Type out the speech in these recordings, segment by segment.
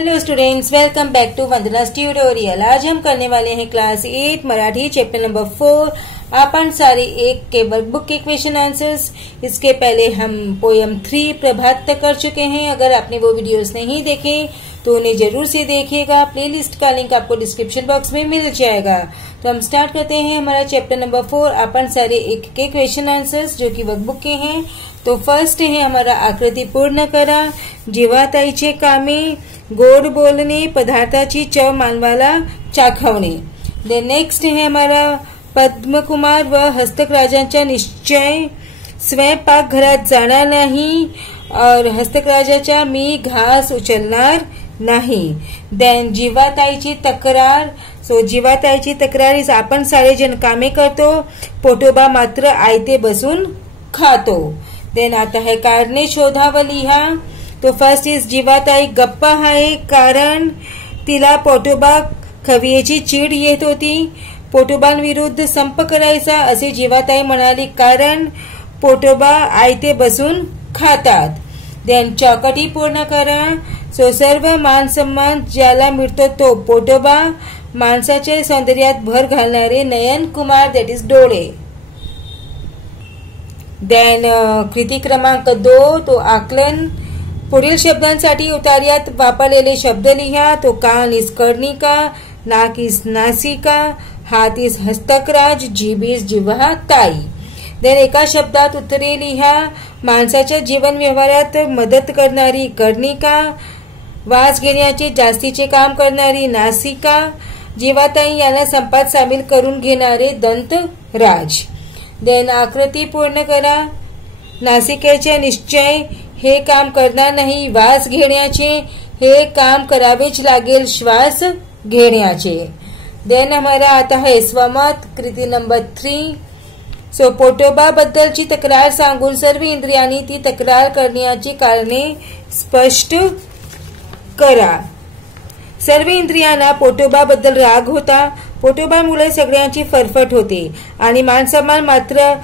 Hello students, welcome back to Vandana's tutorial. आज हम करने वाले हैं क्लास 8 मराठी चैप्टर नंबर 4 आपण सारे एक के वर्कबुक के क्वेश्चन आंसर्स। इसके पहले हम पोयम 3 प्रभात तक कर चुके हैं। अगर आपने वो वीडियोस नहीं देखे तो उन्हें जरूर से देखिएगा। प्लेलिस्ट का लिंक आपको डिस्क्रिप्शन बॉक्स में मिल जाएगा। तो हम स्टार्ट करते हैं हमारा चैप्टर नंबर 4 आपण सारे एक के क्वेश्चन आंसर्स, जो कि वर्कबुक के हैं। तो फर्स्ट है हमारा आकृती पूर्ण करा, जीवाताईचे कामे, गोड बोलणे, पदार्थाची चव मानवाला चाखवणे। देन नेक्स्ट है हमारा पद्मकुमार व हस्तकराजांचा निश्चय, स्वयंपाक घरात जाणार नाही और हस्तकराजाच्या मी घास उचलणार नाही। देन जीवाताईची तक्रार, सो जीवाताईची तक्रार इज आपण सारे जण कामे करतो, पोटोबा मात्र आयते बसून खातो। देन आता है कारणे शोधावं लिहा। तो फर्स्ट इज जीवाताई गप्प आहे कारण तिला पोटोबा खवियेची चीड येत होती। पोटोबांविरुद्ध संप करायचा असे जीवाताई म्हणाली कारण पोटोबा आयते बसून खातात। देन चौकटी पूर्ण करा। सो सर्व मान सन्मान ज्याला मिळतो तो पोटोबा, माणसाच्या सौंदर्यात भर घालणारे नयन कुमार दॅट इज डोळे। देन कृती क्रमांक 2 तो आकलन। पुढील शब्दांसाठी उतार्यात वापरलेले शब्द लिहा। तो कान इज कर्णिका, नाक इज नासिका, हात इज हस्तकराज, जीभ इज जिव्हा ताई। देन एका शब्दात उत्तरे लिहा। माणसाच्या जीवन व्यवहारात मदत करणारी कर्णिका, वास घेण्याचे जास्तीचे काम करणारी नासिका, जीवाताई यांना संपात सामील करून घेणारे दंतराज। देन आकृती पूर्ण करा। नासिकेचे निश्चय, हे काम करणार नाही, वास घेण्याचे, हे काम करावेच लागेल श्वास घेण्याचे। देन हमारा आता है स्वमत, कृती नंबर 3। सो पोटोबा बद्दलची तक्रार सांगून सर्व इंद्रियांनी ती तक्रार करण्याची कारणे स्पष्ट करा। सर्व इंद्रियांना पोटोबा बद्दल राग होता। पोटोबामुळे सगळ्यांची फरफट होते आणि मानसन्मान मात्र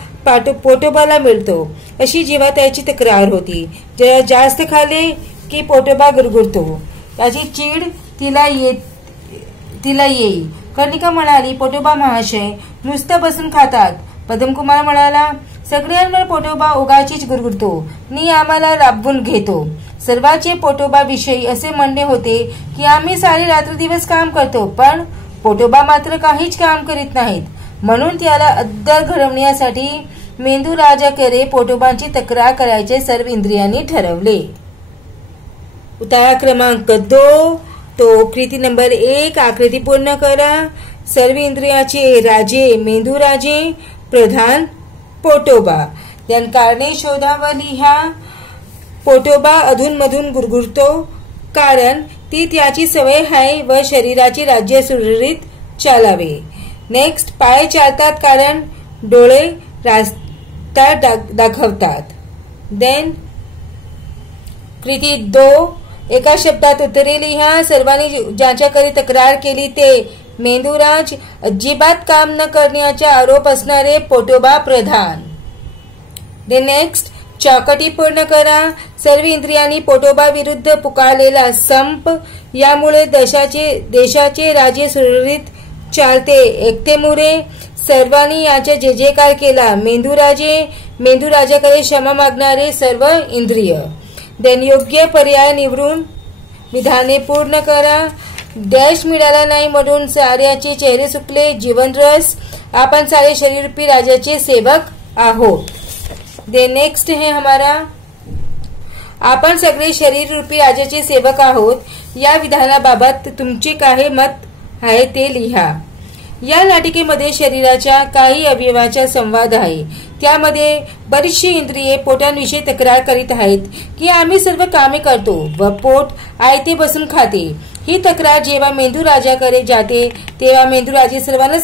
पोटोबाला मिळतो अशी जीवाताईची तक्रार होती। जरा जास्त खाले की पोटोबा गुरगुरतो, त्याची चीड तिला येई। कर्णिका म्हणाली, पोटोबा महाशय नुसतं बसून खातात। पद्मकुमार म्हणाला, सगळ्यांवर पोटोबा उगाचीच गुरगुरतो, मी आम्हाला राबवून घेतो। सर्वांचे पोटोबा विषयी असे म्हणणे होते की आम्ही सारी रात्र दिवस काम करतो, पण पोटोबा मात्र काहीच काम करीत नाहीत। म्हणून त्याला अद्दल घडवण्यासाठी मेंदू राजाकडे पोटोबांची तक्रार करायचे सर्व इंद्रियांनी ठरवले। उतारा क्रमांक 2 तो कृती नंबर 1 आकृती पूर्ण करा। सर्व इंद्रियाचे राजे मेंदू राजे, प्रधान पोटोबा। देन कारणे शोधावं लिहा। पोटोबा अधूनमधून गुरगुरतो कारण ती त्याची सवय आहे व शरीराचे राज्य सुरळीत चालावे। नेक्स्ट पाय चालतात कारण डोळे रास्ता दाखवतात। देन कृती 2 एका शब्दात उत्तरे लिहा। सर्वांनी ज्याच्याकडे तक्रार केली ते मेंदूराज, अजिबात काम न करण्याचा आरोप असणारे पोटोबा प्रधान। देन नेक्स्ट चौकटी पूर्ण करा। सर्व इंद्रियांनी पोटोबा विरुद्ध पुकारलेला संप, यामुळे देशाचे राजे सुरळीत चालते। एकतेमुळे सर्वांनी याचा जय जयकार केला। मेंदूराजाकडे क्षमा मागणारे सर्व इंद्रिय। देन योग्य पर्याय निवडून विधाने पूर्ण करा। डॅश मिळाला नाही म्हणून साऱ्याचे चेहरे सुकले, जीवनरस, आपण सारे शरीररूपी राजाचे सेवक आहोत। देन नेक्स्ट है हमारा आपण सगळे शरीर रूपी राजाचे सेवक आहोत। या विधानाबाबत तुमचे काय मत आहे ते लिहा। या नाटिकेमध्ये शरीराच्या काही अवयवाचा संवाद आहे। त्यामध्ये बरीचशी इंद्रिये पोटांविषयी तक्रार करीत आहेत की आम्ही सर्व कामे करतो व पोट आयते बसून खाते। ही तक्रार जेव्हा मेंदू राजाकडे जाते तेव्हा मेंदू राजे सर्वांना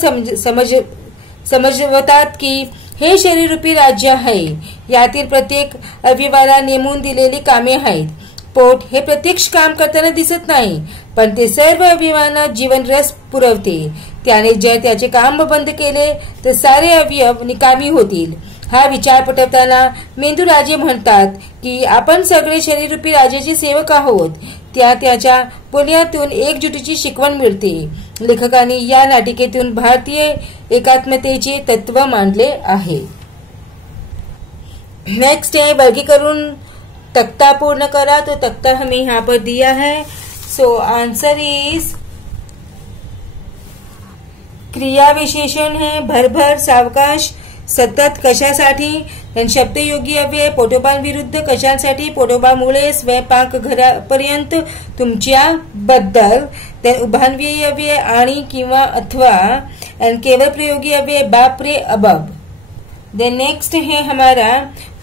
समजवतात की हे शरीररूपी राज्य आहे। यातील प्रत्येक अवयवाला नेमून दिलेली कामे आहेत। पोट हे प्रत्यक्ष काम करताना दिसत नाही, पण ते सर्व अवयवांना जीवनरस पुरवते। त्याने जर त्याचे काम बंद केले तर सारे अवयव निकामी होतील। हा विचार पटवताना मेंदूराजे म्हणतात की आपण सगळे शरीररूपी राजाचे सेवक आहोत. त्याच्या बोलण्यातून एकजुटीची शिकवण मिळते. लेखकांनी या नाटिकेतून भारतीय एकात्मतेचे तत्व मांडले आहे. नेक्स्ट है वर्गीकरण तख्ता पूर्ण करा. तो तख्ता हमें यहाँ पर दिया है. सो आंसर इज क्रिया विशेषण है भरभर, सावकाश, सतत कशासाठी, शब्दयोगी अव्यय पोटोबां विरुद्ध कशासाठी, पोटोबामुळे स्वयंपाक घरापर्यंत तुमच्या बद्दल, उभानव्ययी अव्यय आणि किंवा अथवा, केवळ प्रयोगी अव्यय बापरे अबब. देन नेक्स्ट है हमारा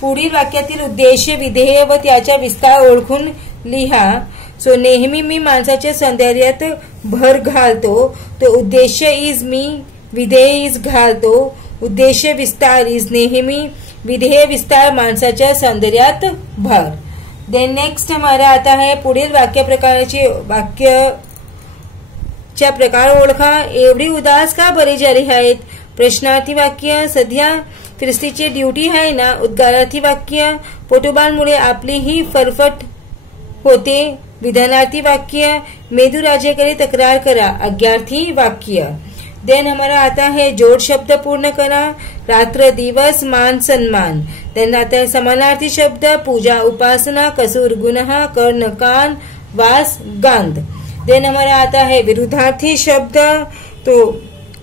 पुढील वाक्यातील उद्देश, विधेय व त्याचा विस्तार ओळखून लिहा. सो नेहमी मी माणसाच्या सौंदर्यात भर घालतो. तो उद्देश इज मी, विधेय इज घालतो. उद्देश्य विस्तार इज नेहमी, विधेय विस्तार माणसाच्या सौंदर्यात भर. देन नेक्स्ट हमारा आता है पुढील वाक्य प्रकाराचे वाक्याच्या प्रकार ओळखा. एवढी उदास का बरे झाले आहेत. प्रश्नार्थी वाक्य, सध्या फिरस्तीची ड्युटी आहे ना. उद्गारार्थी वाक्य, पोटोबांमुळे आपली ही फरफट होते. विधानार्थी वाक्य, मेंदूराजेकडे तक्रार करा. आज्ञार्थी वाक्य. देन हमारा आता है जोड़ शब्द पूर्ण करा. रात्र दिवस मान सन्मान. देन आता है समानार्थी शब्द, पूजा उपासना, कसूर गुन्हा, कर्ण कान, वास गांध. देन हमारा आता है विरुद्धार्थी शब्द. तो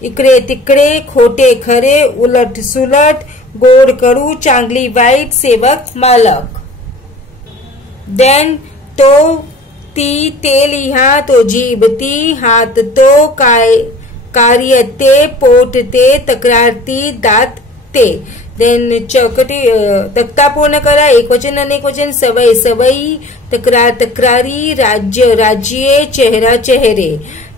इकडे तिकडे, खोटे खरे, उलट सुलट, गोड कडू, चांगली वाईट, सेवक मालक. देन तो ती ते लिहा. तो जीभ ती, हात तो, कार्य ते, पोट ते, तक्रार ती, दात ते. देन चौकटी तख्ता पूर्ण करा. एकवचन अनेकवचन, सवय सवयी, तक्रार तक्रारी, राज्य राज्ये, चेहरा चेहरे.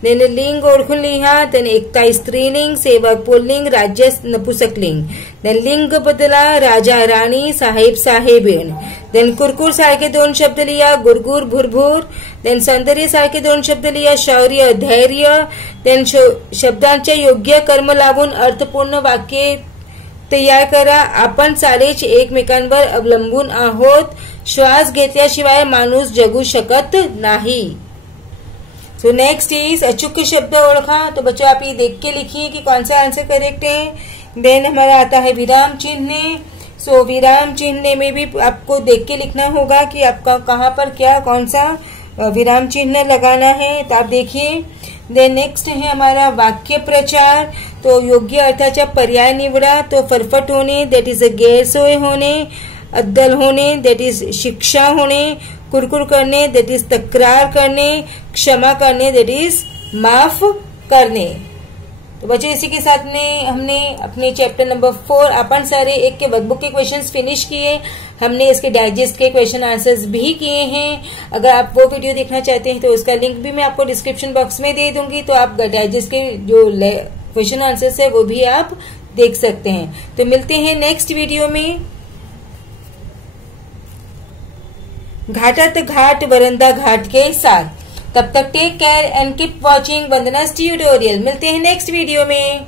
देन लिंग ओळखून लिहा. देन एकता स्त्रीलिंग, सेवक पुल्लिंग, राज्य नपुसकलिंग. देन लिंग बदला. राजा राणी, साहेब साहेबीण. देन कुरकुर सारखे दोन शब्द लिहा. गुरगुर भुरभुर. देन सौंदर्य सारखे दोन शब्द लिहा. शौर्य धैर्य. देन शब्दांचे योग्य कर्म लावून अर्थपूर्ण वाक्ये तयार करा. आपण सारेच एकमेकांवर अवलंबून आहोत. श्वास घेतल्याशिवाय माणूस जगू शकत नाही. सो नेक्स्ट इज अचूक शब्द ओळखा. तो बच्चों आप ये देख के लिखिए कि कौन सा आंसर करेक्ट है. देन हमारा आता है विराम चिन्ह. सो विराम चिन्ह में भी आपको देख के लिखना होगा कि आपका कहाँ पर क्या कौन सा विराम चिन्ह लगाना है. तो आप देखिए. देन नेक्स्ट है हमारा वाक्य प्रचार. तो योग्य अर्थाचा पर्याय निवडा. तो फरफट होणे, दॅट इज अ गैरसोय होणे. अद्दल होणे, दॅट इज शिक्षा होणे. कुरकुर करने, दैट इज तकरार करने. क्षमा करने, दैट इज माफ करने. तो बच्चों इसी के साथ में हमने अपने चैप्टर नंबर 4 अपन सारे एक के वर्कबुक के क्वेश्चंस फिनिश किए. हमने इसके डाइजेस्ट के क्वेश्चन आंसर्स भी किए हैं. अगर आप वो वीडियो देखना चाहते हैं तो उसका लिंक भी मैं आपको डिस्क्रिप्शन बॉक्स में दे दूंगी. तो आप डाइजेस्ट के जो क्वेश्चन आंसर्स है वो भी आप देख सकते हैं. तो मिलते हैं नेक्स्ट वीडियो में. घाटात घाट वरंदा घाट के साथ. तब तक take care and keep watching Vandana's tutorial. मिलते हैं नेक्स्ट वीडियो में.